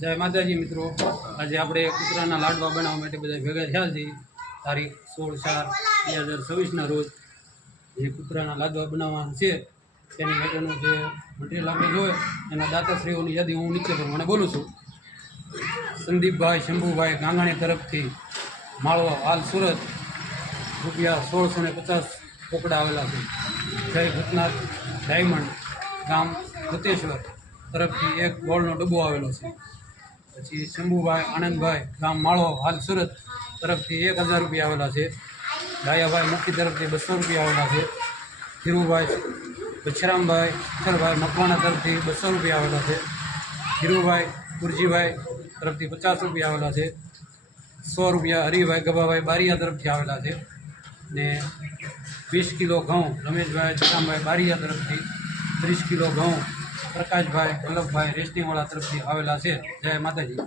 જય માતાજી મિત્રો, આજે આપણે કૂતરાના લાડવા બનાવવા માટે બધા ભેગા થયા છીએ. તારીખ 16/4/2026ના રોજ જે કૂતરાના લાડવા બનાવવાના છે તેની માટેનું જે મટીરિયલ આપણે જોઈએ એના દાતાશ્રીઓની યાદી હું નીચે પ્રમાણે બોલું છું. સંદીપભાઈ શંભુભાઈ ગાંગાણી તરફથી માળવા હાલ સુરત ₹1650 પોકડા આવેલા છે. જય ભૂતનાથ ડાયમંડ ગામ ભૂતેશ્વર તરફથી એક ગોળનો ડબ્બો આવેલો છે. પછી શંભુભાઈ આનંદભાઈ ગામ માળો હાલ સુરત તરફથી ₹1000 આવેલા છે. ડાયાભાઈ મુખી તરફથી ₹200 આવેલા છે. ધીરુભાઈ બછરામભાઈ શંકરભાઈ મકવાણા તરફથી ₹200 આવેલા છે. ધીરુભાઈ ગુરજીભાઈ તરફથી ₹50 આવેલા છે. ₹100 હરિભાઈ ગભાભાઈ બારિયા તરફથી આવેલા છે. ને 20 કિલો ઘઉં રમેશભાઈ ચકામભાઈ બારિયા તરફથી, 30 કિલો ઘઉં પ્રકાશભાઈ વલ્લભભાઈ રેશનીવાળા તરફથી આવેલા છે. જય માતાજી.